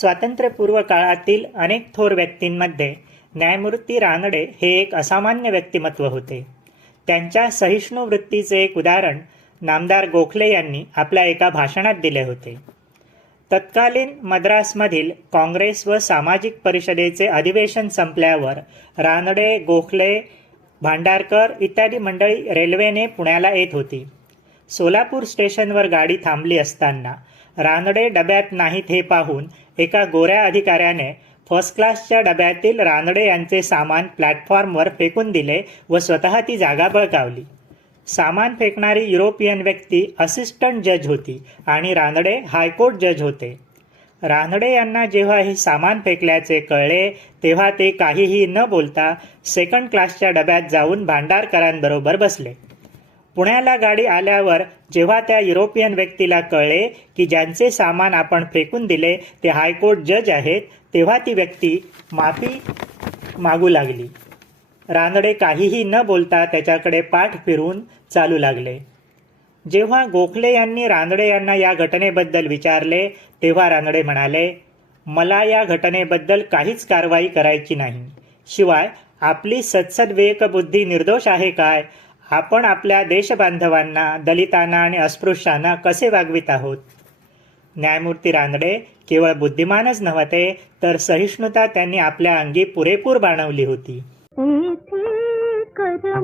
स्वातंत्र्यपूर्व काळातील अनेक थोर व्यक्तींमध्ये न्यायमूर्ती रानडे हे एक असामान्य व्यक्तिमत्व होते. त्यांच्या सहिष्णू वृत्तीचे एक उदाहरण नामदार गोखले यांनी आपल्या एका भाषणात दिले होते. तत्कालीन मद्रासमधील काँग्रेस व सामाजिक परिषदेचे अधिवेशन संपल्यावर रानडे गोखले भांडारकर इत्यादी मंडळी रेल्वेने पुण्याला येत होती. सोलापूर स्टेशनवर गाडी थांबली असताना रानडे डब्यात नाहीत हे पाहून एका गोऱ्या अधिकाऱ्याने फर्स्ट क्लासच्या डब्यातील रानडे यांचे सामान प्लॅटफॉर्मवर फेकून दिले व स्वतः ती जागा बळकावली. सामान फेकणारी युरोपियन व्यक्ती असिस्टंट जज होती आणि रानडे हायकोर्ट जज होते. रानडे यांना जेव्हा हे सामान फेकल्याचे कळले तेव्हा ते काहीही न बोलता सेकंड क्लासच्या डब्यात जाऊन भांडारकरांबरोबर बसले. पुण्याला गाडी आल्यावर जेव्हा त्या युरोपियन व्यक्तीला कळले की ज्यांचे सामान आपण फेकून दिले ते हायकोर्ट जज आहेत तेव्हा ती व्यक्ती माफी मागू लागली. रानडे काहीही न बोलता त्याच्याकडे पाठ फिरून चालू लागले. जेव्हा गोखले यांनी रानडे यांना या घटनेबद्दल विचारले तेव्हा रानडे म्हणाले मला या घटनेबद्दल काहीच कारवाई करायची नाही. शिवाय आपली सत्सद्वेकबुद्धी निर्दोष आहे काय? आपण आपल्या देशबांधवांना दलितांना आणि अस्पृश्यांना कसे वागवित आहोत? न्यायमूर्ती रानडे केवळ बुद्धिमानच नव्हते तर सहिष्णुता त्यांनी आपल्या अंगी पुरेपूर बाणवली होती. तेथे